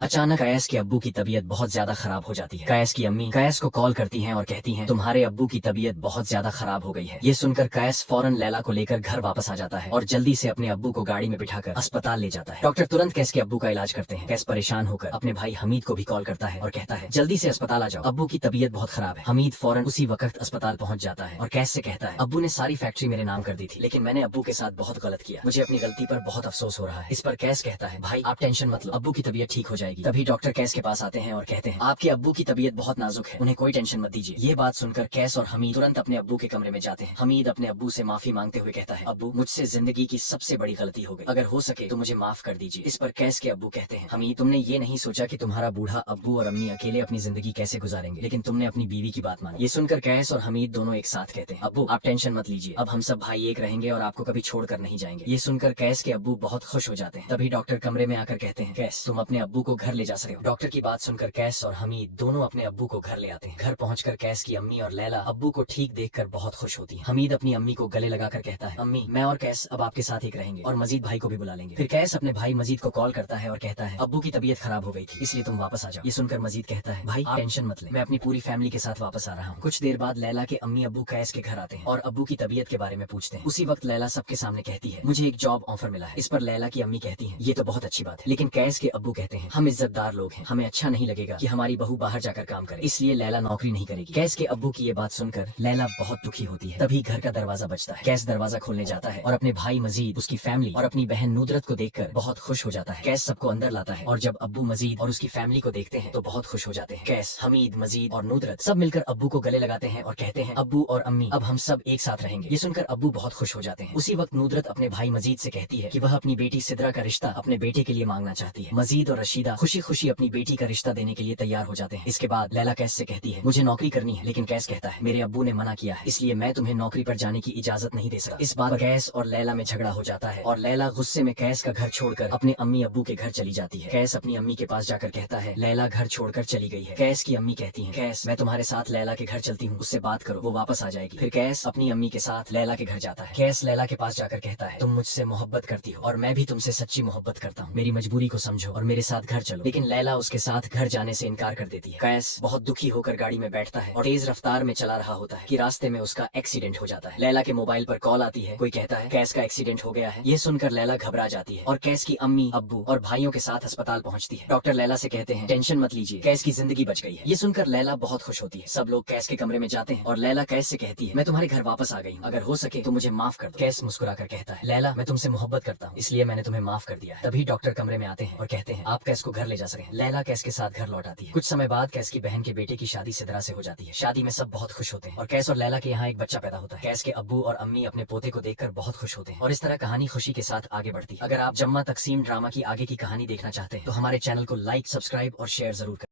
अचानक कैस के अब्बू की तबीयत बहुत ज्यादा खराब हो जाती है। कैस की अम्मी कैस को कॉल करती हैं और कहती हैं तुम्हारे अब्बू की तबीयत बहुत ज्यादा खराब हो गई है। ये सुनकर कैस फौरन लैला को लेकर घर वापस आ जाता है और जल्दी से अपने अब्बू को गाड़ी में बिठाकर अस्पताल ले जाता है। डॉक्टर तुरंत कैस के अब्बू का इलाज करते हैं। कैस परेशान होकर अपने भाई हमीद को भी कॉल करता है और कहता है जल्दी से अस्पताल आ जाओ, अब्बू की तबीयत बहुत खराब है। हमीद फौरन उसी वक्त अस्पताल पहुंच जाता है और कैस से कहता है अब्बू ने सारी फैक्ट्री मेरे नाम कर दी थी, लेकिन मैंने अब्बू के साथ बहुत गलत किया, मुझे अपनी गलती पर बहुत अफसोस हो रहा है। इस पर कैस कहता है भाई आप टेंशन मत लो, अब्बू की तबीयत ठीक हो जाएगी। तभी डॉक्टर कैस के पास आते हैं और कहते हैं आपके अब्बू की तबीयत बहुत नाजुक है, उन्हें कोई टेंशन मत दीजिए। ये बात सुनकर कैस और हमीद तुरंत अपने अब्बू के कमरे में जाते हैं। हमीद अपने अब्बू से माफी मांगते हुए कहता है अब्बू मुझसे जिंदगी की सबसे बड़ी गलती हो गई, अगर हो सके तो मुझे माफ कर दीजिए। इस पर कैस के अब्बू कहते हैं हमीद तुमने ये नहीं सोचा कि तुम्हारा बूढ़ा अब्बू और अम्मी अकेले अपनी जिंदगी कैसे गुजारेंगे, लेकिन तुमने अपनी बीवी की बात मानी। ये सुनकर कैस और हमीद दोनों एक साथ कहते हैं अब्बू आप टेंशन मत लीजिए, अब हम सब भाई एक रहेंगे और आपको कभी छोड़कर नहीं जाएंगे। ये सुनकर कैस के अब्बू बहुत खुश हो जाते हैं। तभी डॉक्टर कमरे में आकर कहते हैं कैस तुम अपने अब्बू को घर ले जा सकते हो। डॉक्टर की बात सुनकर कैस और हमीद दोनों अपने अब्बू को घर ले आते हैं। घर पहुंचकर कैस की अम्मी और लैला अब्बू को ठीक देखकर बहुत खुश होती हैं। हमीद अपनी अम्मी को गले लगाकर कहता है अम्मी मैं और कैस अब आपके साथ एक रहेंगे और मजीद भाई को भी बुला लेंगे। फिर कैस अपने भाई मजीद को कॉल करता है और कहता है अब्बू की तबीयत खराब हो गई थी, इसलिए तुम वापस आ जाओ। ये सुनकर मजीद कहता है भाई आप टेंशन मत ले, मैं अपनी पूरी फैमिली के साथ वापस आ रहा हूँ। कुछ देर बाद लैला के अम्मी अब्बू कैस के घर आते हैं और अब्बू की तबीयत के बारे में पूछते हैं। उसी वक्त लैला सबके सामने कहती है मुझे एक जॉब ऑफर मिला है। इस पर लैला की अम्मी कहती है ये तो बहुत अच्छी बात है, लेकिन कैस के अब्बू कहते हैं हम इज्जतदार लोग हैं, हमें अच्छा नहीं लगेगा कि हमारी बहू बाहर जाकर काम करे, इसलिए लैला नौकरी नहीं करेगी। कैस के अब्बू की ये बात सुनकर लैला बहुत दुखी होती है। तभी घर का दरवाजा बजता है। कैस दरवाजा खोलने जाता है और अपने भाई मजीद, उसकी फैमिली और अपनी बहन नुदरत को देखकर बहुत खुश हो जाता है। कैस सबको अंदर लाता है और जब अब्बू मजीद और उसकी फैमिली को देखते हैं तो बहुत खुश हो जाते हैं। कैस, हमीद, मजीद और नुदरत सब मिलकर अब्बू को गले लगाते हैं और कहते हैं अब्बू और अम्मी अब हम सब एक साथ रहेंगे। ये सुनकर अब्बू बहुत खुश हो जाते हैं। उसी वक्त नुदरत अपने भाई मजीद से कहती है कि वह अपनी बेटी सिद्रा का रिश्ता अपने बेटे के लिए मांगना चाहती है। मजीद और रशीदा खुशी खुशी अपनी बेटी का रिश्ता देने के लिए तैयार हो जाते हैं। इसके बाद लैला कैस से कहती है मुझे नौकरी करनी है, लेकिन कैस कहता है मेरे अब्बू ने मना किया है, इसलिए मैं तुम्हें नौकरी पर जाने की इजाजत नहीं दे सकता। इस बात पर कैस और लैला में झगड़ा हो जाता है और लैला गुस्से में कैस का घर छोड़कर अपने अम्मी अब्बू के घर चली जाती है। कैस अपनी अम्मी के पास जाकर कहता है लैला घर छोड़कर चली गई है। कैस की अम्मी कहती है कैस मैं तुम्हारे साथ लैला के घर चलती हूँ, उससे बात करो, वो वापस आ जाएगी। फिर कैस अपनी अम्मी के साथ लैला के घर जाता है। कैस लैला के पास जाकर कहता है तुम मुझसे मोहब्बत करती हो और मैं भी तुमसे सच्ची मोहब्बत करता हूँ, मेरी मजबूरी को समझो और मेरे साथ घर चलो। लेकिन लैला उसके साथ घर जाने से इनकार कर देती है। कैस बहुत दुखी होकर गाड़ी में बैठता है और तेज रफ्तार में चला रहा होता है कि रास्ते में उसका एक्सीडेंट हो जाता है। लैला के मोबाइल पर कॉल आती है, कोई कहता है कैस का एक्सीडेंट हो गया है। ये सुनकर लैला घबरा जाती है और कैस की अम्मी अब्बू और भाइयों के साथ अस्पताल पहुंचती है। डॉक्टर लैला से कहते हैं टेंशन मत लीजिए, कैस की जिंदगी बच गई है। ये सुनकर लैला बहुत खुश होती है। सब लोग कैस के कमरे में जाते हैं और लैला कैस से कहती है मैं तुम्हारे घर वापस आ गई हूँ, अगर हो सके तो मुझे माफ कर दो। कैस मुस्कुराकर कहता है लैला मैं तुमसे मोहब्बत करता हूँ, इसलिए मैंने तुम्हें माफ कर दिया है। तभी डॉक्टर कमरे में आते हैं और कहते हैं आप कैस को घर ले जा सकें। लैला कैस के साथ घर लौट आती है। कुछ समय बाद कैस की बहन के बेटे की शादी सिद्रा से हो जाती है। शादी में सब बहुत खुश होते हैं और कैस और लैला के यहाँ एक बच्चा पैदा होता है। कैस के अब्बू और अम्मी अपने पोते को देखकर बहुत खुश होते हैं और इस तरह कहानी खुशी के साथ आगे बढ़ती है। अगर आप जम्मा तकसीम ड्रामा की आगे की कहानी देखना चाहते हैं तो हमारे चैनल को लाइक, सब्सक्राइब और शेयर जरूर करें।